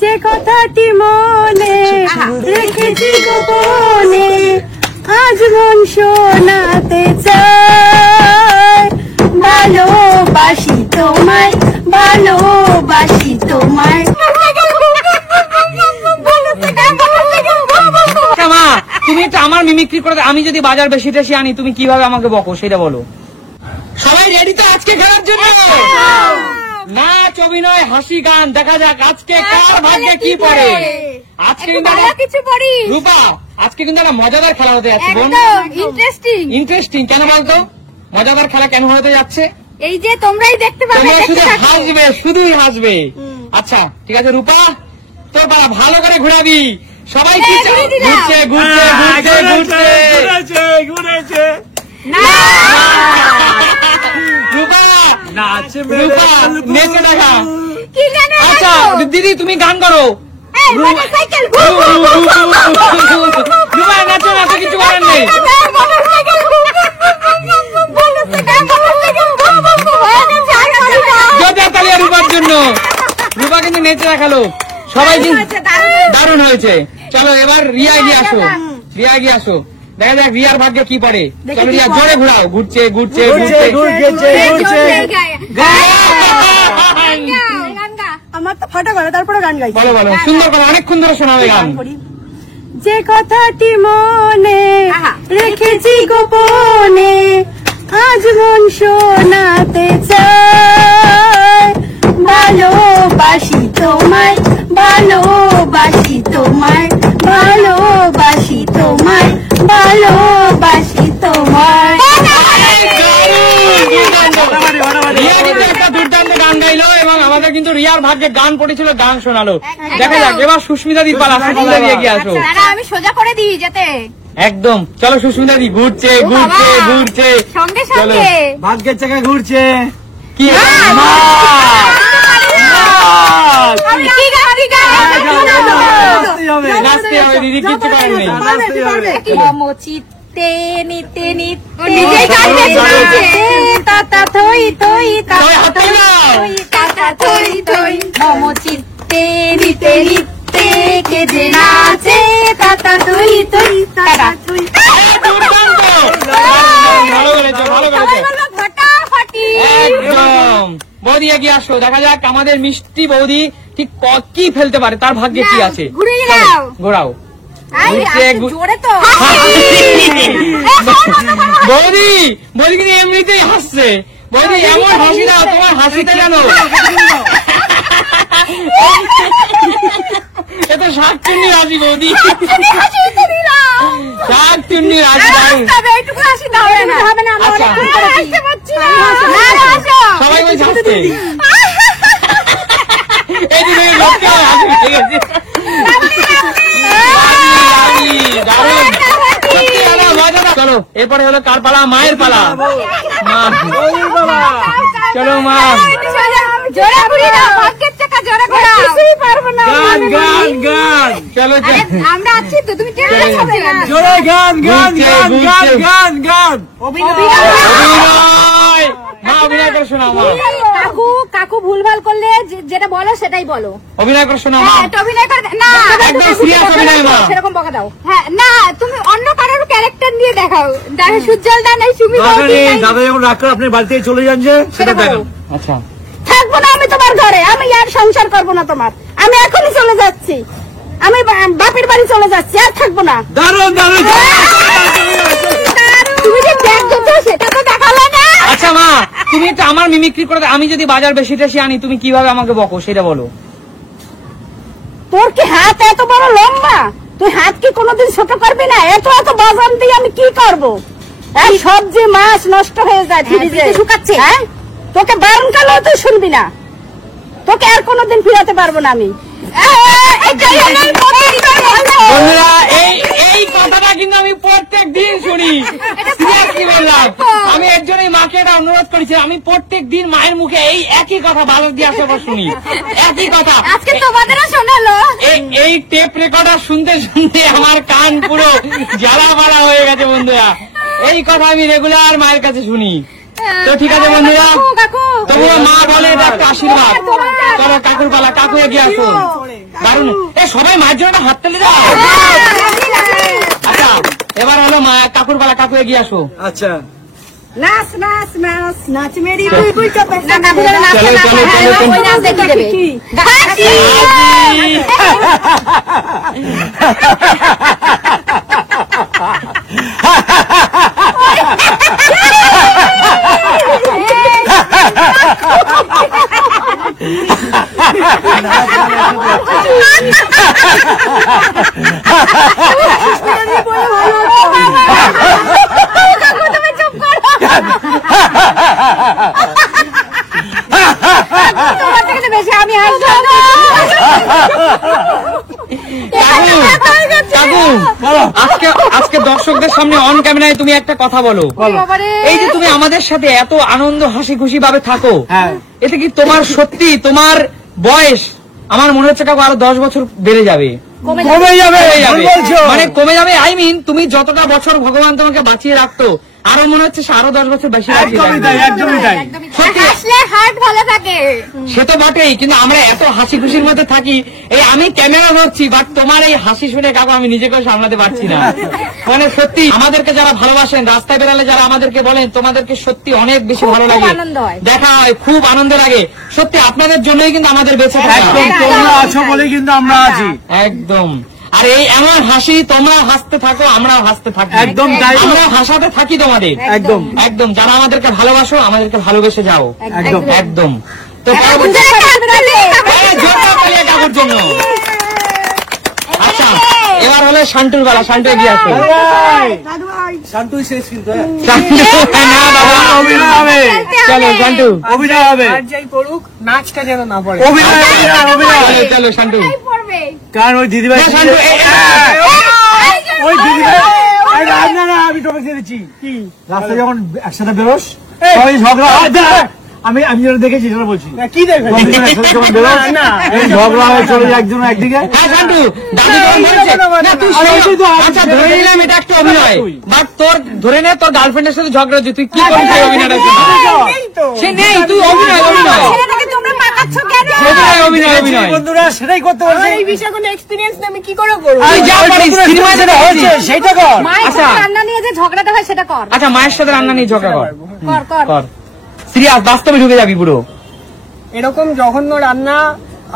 যে কথাটি মনে রেখেছি গোপনে আজ মন শোনাতে চায়। ভালোবাসি তোমায়, ভালোবাসি তোমায়। মা তুমি একটা আমার মিমিক্রি করে আমি যদি বাজার বেশি টেশি আনি তুমি কিভাবে আমাকে বকো সেটা বলো। সবাই রেডি তো আজকে খেলার জন্য? নাচ, অভিনয়, হাসি, গান, দেখা যাক আজকে কার ভাগ্যে কি পড়ে। আজকে কিন্তু রূপা আজকে কিন্তু একটা মজাদার খেলা হতে যাচ্ছে। ইন্টারেস্টিং কেন বলতো? মজাদার খেলা কেন হতে যাচ্ছে? এই যে তোমরাই দেখতে পাবে, শুধু হাসবে, শুধুই হাসবে। আচ্ছা ঠিক আছে রূপা তোর পালা, ভালো করে ঘোরাবি। সবাই ঘুরছে ঘুরছে ঘুরছে ঘুরছে ঘুরেছে। রূপা রূপা নেচে দেখা। আচ্ছা দিদি তুমি গান করো। রূপা নাচো, নাচো, কিছু করার নেই। রূপার জন্য রূপা কিন্তু নেচে দেখালো। সবাই দারুণ হয়েছে। চলো এবার রিয়া এগিয়ে আসো, রিয়া এগিয়ে আসো, দেখা যাক রিয়ার ভাগ্যে কি পড়ে। চলো রিয়া জোরে ঘুরাও, ঘুরছে ঘুরছে ঘুরছে। আমার তো ফাটা করে তারপরে গান গাই। বলো বলো, সুন্দর করে, অনেকক্ষণ ধরে শোনাবে গান। যে কথাটি মনে রেখেছি গোপনে আজ মন শোনাতে চায়। ভালোবাসি তোমায়, ভালোবাসি তোমায়, ভালোবাসি তোমায়, ভালোবাসি তোমায়। রিয়া কিন্তু একটা দুর্দান্ত গান গাইলো এবং আমাদের কিন্তু রিয়ার ভাগ্যে গান পড়েছিল, গান শোনালো। দেখা যাক এবার সুস্মিতা দি পালা। সুস্মিতা দি এগিয়ে আসো। আমি সোজা করে দিই যাতে একদম। চলো সুস্মিতা দি ঘুরছে ঘুরছে ঘুরছে সঙ্গে সঙ্গে ভাগ্যের চাকা ঘুরছে। কি নাচতে হবে দিদি, কিচ্ছু করার নেই। চিত্তে নিতে নিতে তাতা থই থই তাতা থই থই মম চিত্তে নিতে নিতে কেঁদে নাচে তাতা থই থই তাতা থই। ভালো করেছো, ভালো করেছো, একদম। বৌদি এগিয়ে আসো, দেখা যাক আমাদের মিষ্টি বৌদি ঠিক কি ফেলতে পারে, তার ভাগ্যে কি আছে। ঘোরাও বৌদি, বৌদি কিন্তু এমনিতেই হাসছে। বৌদি এমন হাসি না, তোমার হাসিটা জানো এটা শাকচুন্নি হাসি। বৌদি শাকচুন্নি হাসি। সবাই বলছে হাসতে। এই দিকে লোককে হাসি উঠে গেছে। চলো এরপরে হলো কার পালা? মায়ের পালা। মা চলো মা, চলো আমরা আছি তো, তুমি জোরে গান গান গান গান গান গান। মা অভিনয় করে শোনাও। মা কাকু কাকু ভুলভাল করলে যেটা বলো সেটাই বলো। অভিনয় করে শোনাও। মা অভিনয় করে না, একদম সিরিয়াস অভিনয়। মা সেরকম বকা দাও। হ্যাঁ না, তুমি অন্য কারোর ক্যারেক্টার দিয়ে দেখাও। দাদা সুজ্জ্বল দা নাই, সুমি দাদা যখন রাগ করে আপনি বাড়ি থেকে চলে যান যে সেটা দেখাও। আচ্ছা থাকবো না আমি তোমার ঘরে, আমি আর সংসার করবো না তোমার। আমি এখনই চলে যাচ্ছি, আমি বাপের বাড়ি চলে যাচ্ছি, আর থাকবো না। দারুণ দারুণ। তুমি যে ব্যাগ দিচ্ছ সেটা তো দেখালে না। আচ্ছা মা তুমি একটা আমার মিমিক্রি করে আমি যদি বাজার বেশি টেশি আনি তুমি কিভাবে আমাকে বকো সেটা বলো। তোর কি হাত এত বড় লম্বা? তুই হাত কি কোনোদিন ছোট করবি না? এত এত বাজান দিয়ে আমি কি করবো? সবজি মাছ নষ্ট হয়ে যায়, ফ্রিজে শুকাচ্ছে। হ্যাঁ তোকে বারণ করলেও তুই শুনবি না, তোকে আর কোনোদিন ফিরাতে পারবো না আমি। বন্ধুরা এই কথাটা কিন্তু আমি প্রত্যেক দিন শুনি। কি বললাম আমি এর জন্যই মাকে এটা অনুরোধ করেছি। আমি প্রত্যেক দিন মায়ের মুখে এই একই কথা বাজার দিয়ে আসার পর শুনি, একই কথা। আজকে তোমাদেরও শোনালো। এই টেপ রেকর্ডার শুনতে শুনতে আমার কান পুরো জ্বালা পালা হয়ে গেছে বন্ধুরা। এই কথা আমি রেগুলার মায়ের কাছে শুনি। তো ঠিক আছে বন্ধুরা, তবুও মা বলে এটা একটা আশীর্বাদ। চলো কাকুর পালা, কাকু এগিয়ে আসো। দারুণ। সবাই মায়ের জন্য হাত তালি দাও। আচ্ছা এবার হলো মা কাকুর পালা, কাকু এগিয়ে আসো। আচ্ছা নাচ নাচ নাচ নাচ মেরি বুলবুল চপে না না চলো, চলো, চলো, চলো। ওই নাচ দেখে দেবে হাসি বেশি আমি হাসবো কাকু আজকে আজকে দর্শকদের সামনে অন ক্যামেরায় তুমি একটা কথা বলো। এই যে তুমি আমাদের সাথে এত আনন্দ হাসি খুশি ভাবে থাকো, এতে কি তোমার সত্যি তোমার বয়স আমার মনে হচ্ছে কাকু আরো 10 বছর বেড়ে যাবে, কমে যাবে মানে কমে যাবে। আই মিন তুমি যতটা বছর ভগবান তোমাকে বাঁচিয়ে রাখতো আরো মনে হচ্ছে আরো 10 বছর বেশি একদমই তাই, একদমই তাই। হাসলে হার্ট ভালো থাকে সে তো বটেই, কিন্তু আমরা এত হাসি খুশির মধ্যে থাকি। এই আমি ক্যামেরা ধরছি, বাট তোমার এই হাসি শুনে কাকু আমি নিজেকে সামলাতে পারছি না। মানে সত্যি আমাদেরকে যারা ভালোবাসেন, রাস্তায় বেরালে যারা আমাদেরকে বলেন তোমাদেরকে সত্যি অনেক বেশি ভালো লাগে, দেখা হয়, খুব আনন্দ লাগে। সত্যি আপনাদের জন্যই কিন্তু আমাদের বেঁচে থাকা। একদম তোমরা আছো বলেই কিন্তু আমরা আছি। একদম। আর এই এমন হাসি, তোমরা হাসতে থাকো আমরাও হাসতে থাকি, একদম তাই। আমরা হাসাতে থাকি তোমাদের। একদম একদম। যারা আমাদেরকে ভালোবাসো আমাদেরকে ভালোবেসে যাও। একদম একদম। তো পরবর্তী জোরদার তালিয়া কাকুর জন্য। আচ্ছা এবার হলো শান্তুর বেলা, শান্তু এগিয়ে আসো। শান্তুই শেষ কিন্তু শান্তু না বাবা, অভিনয় হবে, চলো শান্তু অভিনয় হবে, আর যাই পড়ুক নাচটা যেন না পড়ে। অভিনয় অভিনয়। চলো, চলো শান্তু। কারণ ওই দিদিভাই না, শান্তু ওই দিদিভাই না না আমি তোমাকে দিয়েছি কি রাস্তায় যখন একসাথে বেরোস সবাই ঝগড়া হয়। আমি যেটা দেখেছি সেটা বলছি। কি দেখবেন ঝগড়া হয়ে চলে যায় একজন একদিকে। হ্যাঁ শান্তু, দাদু যখন বলেছে, না তুই আচ্ছা ধরে নিলাম এটা একটা অভিনয়, বাট তোর ধরে নে তোর গার্লফ্রেন্ডের সাথে ঝগড়া হচ্ছে, তুই কি করবি সেই অভিনয়টা? সে নেই, তুই অভিনয় অভিনয় তোমরা পাকাচ্ছ কেন অভিনয় অভিনয়। বন্ধুরা সেটাই করতে পারছে। এই বিষয়ে কোনো এক্সপিরিয়েন্স না, আমি কি করে করবো? তুই যা পারিস, সিনেমায় যেটা হয়েছে সেইটা কর। মায়ের আচ্ছা। সাথে রান্না নিয়ে যে ঝগড়াটা হয় সেটা কর আচ্ছা মায়ের সাথে রান্না নিয়ে ঝগড়া কর, কর কর কর সিরিয়াস, বাস্তবে ঢুকে যাবি পুরো। এরকম জঘন্য রান্না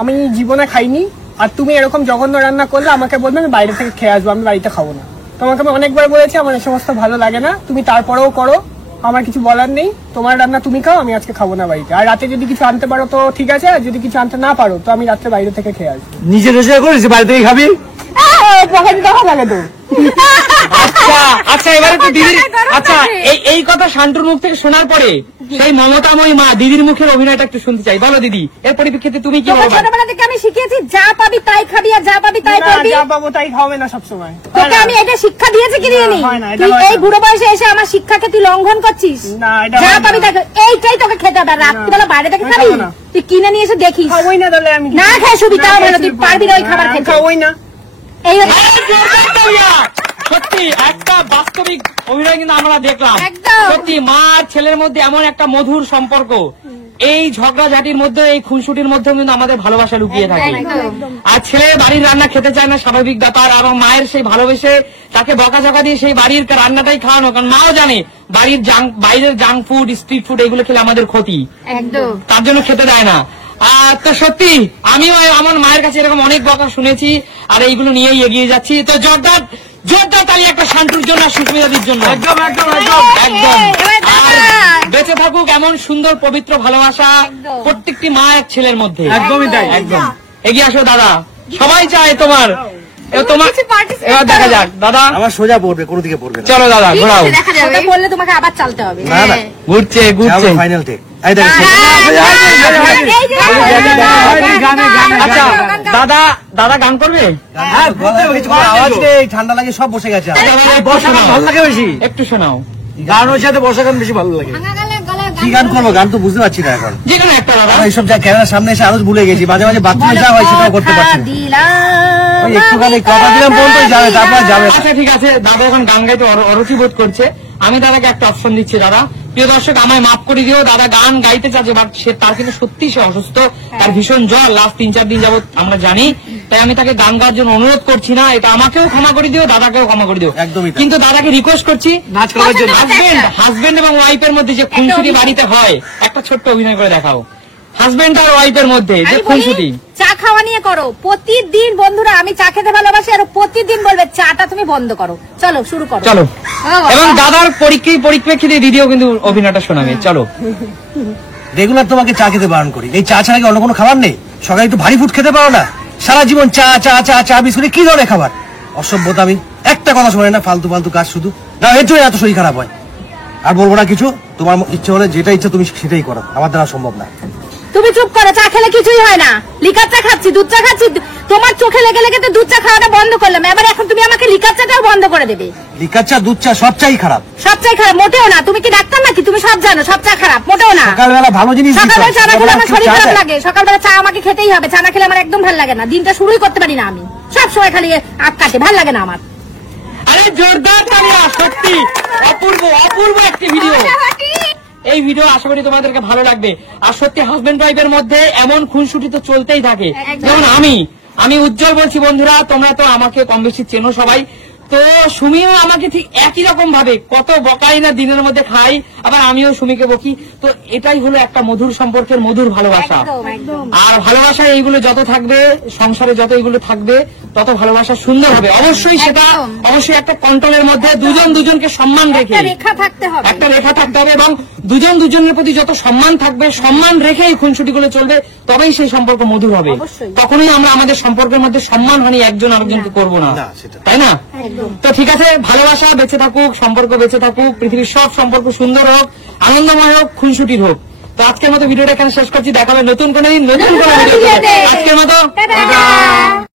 আমি জীবনে খাইনি, আর তুমি এরকম জঘন্য রান্না করলে আমাকে বলবে আমি বাইরে থেকে খেয়ে আসবো, আমি বাড়িতে খাবো না। তোমাকে আমি অনেকবার বলেছি আমার এই সমস্ত ভালো লাগে না, তুমি তারপরেও করো, আমার কিছু বলার নেই। তোমার রান্না তুমি খাও, আমি আজকে খাবো না বাড়িতে। আর রাতে যদি কিছু আনতে পারো তো ঠিক আছে, আর যদি কিছু আনতে না পারো তো আমি রাত্রে বাইরে থেকে খেয়ে আসবো। নিজে দেশে করিস বাড়ি থেকে খাবি। পকেটে টাকা লাগে তো। আচ্ছা আচ্ছা এবারে তো দিদির, আচ্ছা এই কথা শান্তুর মুখ থেকে শোনার পরে সেই মমতাময়ী মা দিদির মুখের অভিনয়টা একটু শুনতে চাই। বলো দিদি, এর পরিপ্রেক্ষিতে তুমি কি বলবে? ছোটবেলা থেকে আমি শিখিয়েছি যা পাবি তাই খাবি আর যা পাবি তাই করবি। যা পাবো তাই খাওয়াবে না সবসময়। তোকে আমি এটা শিক্ষা দিয়েছি কি দিইনি? হয় না, এটা তুই হয় না। এই বুড়ো বয়সে এসে আমার শিক্ষাকে তুই লঙ্ঘন করছিস। না, এটা যা হয় না। পাবি তাই এইটাই তোকে খেতে হবে। আর রাত্রিবেলা বাইরে থেকে আমি খাবি, খাবো না। তুই কিনে নিয়ে এসে দেখিস। খাবোই না তাহলে আমি। না খেয়ে শুবি, তাও ভালো, তুই পারবি না ওই খাবার খেতে। খাবোই না। এই সত্যি একটা বাস্তবিক অভিনয় কিন্তু আমরা দেখলাম। একদম। সত্যি মা আর ছেলের মধ্যে এমন একটা মধুর সম্পর্ক, এই ঝগড়াঝাটির মধ্যে, এই খুনসুটির মধ্যে কিন্তু আমাদের ভালোবাসা লুকিয়ে থাকে। আর ছেলে বাড়ির রান্না খেতে চায় না, স্বাভাবিক ব্যাপার। আর মায়ের সেই ভালোবেসে তাকে বকাঝকা দিয়ে সেই বাড়ির রান্নাটাই খাওয়ানো, কারণ মাও জানে বাড়ির বাইরের জাঙ্ক ফুড, স্ট্রিট ফুড এগুলো খেলে আমাদের ক্ষতি, একদম তার জন্য খেতে দেয় না। তো সত্যি আমিও আমার মায়ের কাছে এরকম অনেক বকা শুনেছি, আর এইগুলো নিয়েই এগিয়ে যাচ্ছি। তো জোরদার জোরদার তালি একটা শান্তুর জন্য, সুস্মিতাদির জন্য। একদম একদম একদম একদম। আর বেঁচে থাকুক এমন সুন্দর পবিত্র ভালোবাসা প্রত্যেকটি মা এক ছেলের মধ্যে। একদমই তাই। একদম। এগিয়ে আসো দাদা, সবাই চায় তোমার। তোমার এবার দেখা যাক দাদা। আমার সোজা পড়বে, কোনো দিকে পড়বে না। চলো দাদা ঘোরাও। দেখা যাবে, বললে তোমাকে আবার চালতে হবে। না না ঘুরছে ঘুরছে। Final take. এই দেখ আচ্ছা দাদা, দাদা গান করবে? হ্যাঁ গলায় কিছু আওয়াজ নেই, ঠান্ডা লাগে, সব বসে গেছে। বর্ষাকাল ভালো লাগে বেশি, একটু শোনাও। গানের সাথে বর্ষাকাল বেশি ভালো লাগে। কি গান করবো, গান তো বুঝতে পারছি না এখন। যে কোনো একটা দাদা। এইসব যা ক্যামেরার সামনে এসে আরো ভুলে গেছি, মাঝে মাঝে বাথরুমে যাওয়া হয় সেটাও করতে পারছি না। ওই একটুখানি কথা দিলাম বলতে যাবে, তারপর যাবে। আচ্ছা ঠিক আছে, দাদা এখন গান গাইতে অরুচি বোধ করছে, আমি দাদাকে একটা অপশন দিচ্ছি। দাদা প্রিয় দর্শক আমায় মাফ করে দিও, দাদা গান গাইতে চাচ্ছে বাট তার কিন্তু সত্যি সে অসুস্থ, তার ভীষণ জ্বর লাস্ট 3-4 দিন যাবত আমরা জানি, তাই আমি তাকে গান গাওয়ার জন্য অনুরোধ করছি না, এটা আমাকেও ক্ষমা করে দিও, দাদাকেও ক্ষমা করে দিও। একদমই তাই। কিন্তু দাদাকে রিকোয়েস্ট করছি নাচ করার জন্য। হাজবেন্ড এবং ওয়াইফের মধ্যে যে খুনসুটি বাড়িতে হয় একটা ছোট্ট অভিনয় করে দেখাও, হাজবেন্ড আর ওয়াইফের মধ্যে যে আমি বলি, খুনসুটি। চা খাওয়া নিয়ে করো প্রতিদিন। বন্ধুরা আমি চা খেতে ভালোবাসি, আর প্রতিদিন বলবে চাটা তুমি বন্ধ করো। চলো শুরু করো। চলো, ও, এবং দাদার পরিপ্রেক্ষিতে দিদিও কিন্তু অভিনয়টা শোনাবে। চলো। রেগুলার তোমাকে চা খেতে বারণ করি, এই চা ছাড়া কি অন্য কোনো খাবার নেই? সকালে একটু ভারী ফুড খেতে পারো না? সারা জীবন চা চা চা চা বিস্কুটে কি ধরনের খাবার? অসভ্যতা, আমি একটা কথা শোনে না, ফালতু ফালতু কাজ শুধু না, এর জন্য এত শরীর খারাপ হয়। আর বলবো না কিছু, তোমার ইচ্ছে হলে যেটা ইচ্ছে তুমি সেটাই করো, আমার দ্বারা সম্ভব না। তুমি চুপ করো, চা খেলে কিছুই হয় না। লিকার চা খাচ্ছি, দুধ চা খাচ্ছি, তোমার চোখে লেগে লেগে তো দুধ চা খাওয়াটা বন্ধ করলাম, এবার এখন তুমি আমাকে লিকার চাটাও বন্ধ করে দেবে। লিকার চা, দুধ চা সব চাই খারাপ। সব চাই খারাপ? মোটেও না। তুমি কি ডাক্তার নাকি? তুমি সব জানো সব চা খারাপ? মোটেও না। সকালবেলা ভালো জিনিস দিচ্ছ, সকালবেলা চা না খেলে আমার শরীর চা খারাপ দেয়। লাগে। সকালবেলা চা আমাকে খেতেই হবে, চা না খেলে আমার একদম ভালো লাগে না, দিনটা শুরুই করতে পারি না আমি। সব সময় খালি আগ কাটে, ভালো লাগে না আমার। আরে জোরদার তালিয়া, সত্যি অপূর্ব অপূর্ব একটি ভিডিও। এই ভিডিও আশা করি তোমাদেরকে ভালো লাগবে। আর সত্যি হাজবেন্ড ওয়াইফের মধ্যে এমন খুনসুটি তো চলতেই থাকে। যেমন আমি উজ্জ্বল বলছি, বন্ধুরা তোমরা তো আমাকে কম বেশি চেনো সবাই, তো সুমিও আমাকে ঠিক একই রকম ভাবে কত বকাই না দিনের মধ্যে খাই, আবার আমিও সুমিকে বকি। তো এটাই হলো একটা মধুর সম্পর্কের মধুর ভালোবাসা। আর ভালোবাসা এইগুলো যত থাকবে, সংসারে যত এইগুলো থাকবে, তত ভালোবাসা সুন্দর হবে। অবশ্যই সেটা অবশ্যই একটা কন্ট্রোলের মধ্যে দুজন দুজনকে সম্মান রেখে একটা রেখা থাকতে হবে। একটা রেখা থাকতে হবে, এবং দুজন দুজনের প্রতি যত সম্মান থাকবে, সম্মান রেখে এই খুনসুটিগুলো চলবে, তবেই সেই সম্পর্ক মধুর হবে। অবশ্যই। কখনোই আমরা আমাদের সম্পর্কের মধ্যে সম্মান হানি একজন আরেকজনকে করবো না, না, সেটা। তাই না? তো ঠিক আছে, ভালোবাসা বেঁচে থাকুক, সম্পর্ক বেঁচে থাকুক, পৃথিবীর সব সম্পর্ক সুন্দর হোক, আনন্দময় হোক, খুনসুটির হোক। তো আজকের মতো ভিডিওটা এখানে শেষ করছি, দেখা হবে নতুন কোনো দিন নতুন কোনো ভিডিওতে। আজকের মতো টাটা।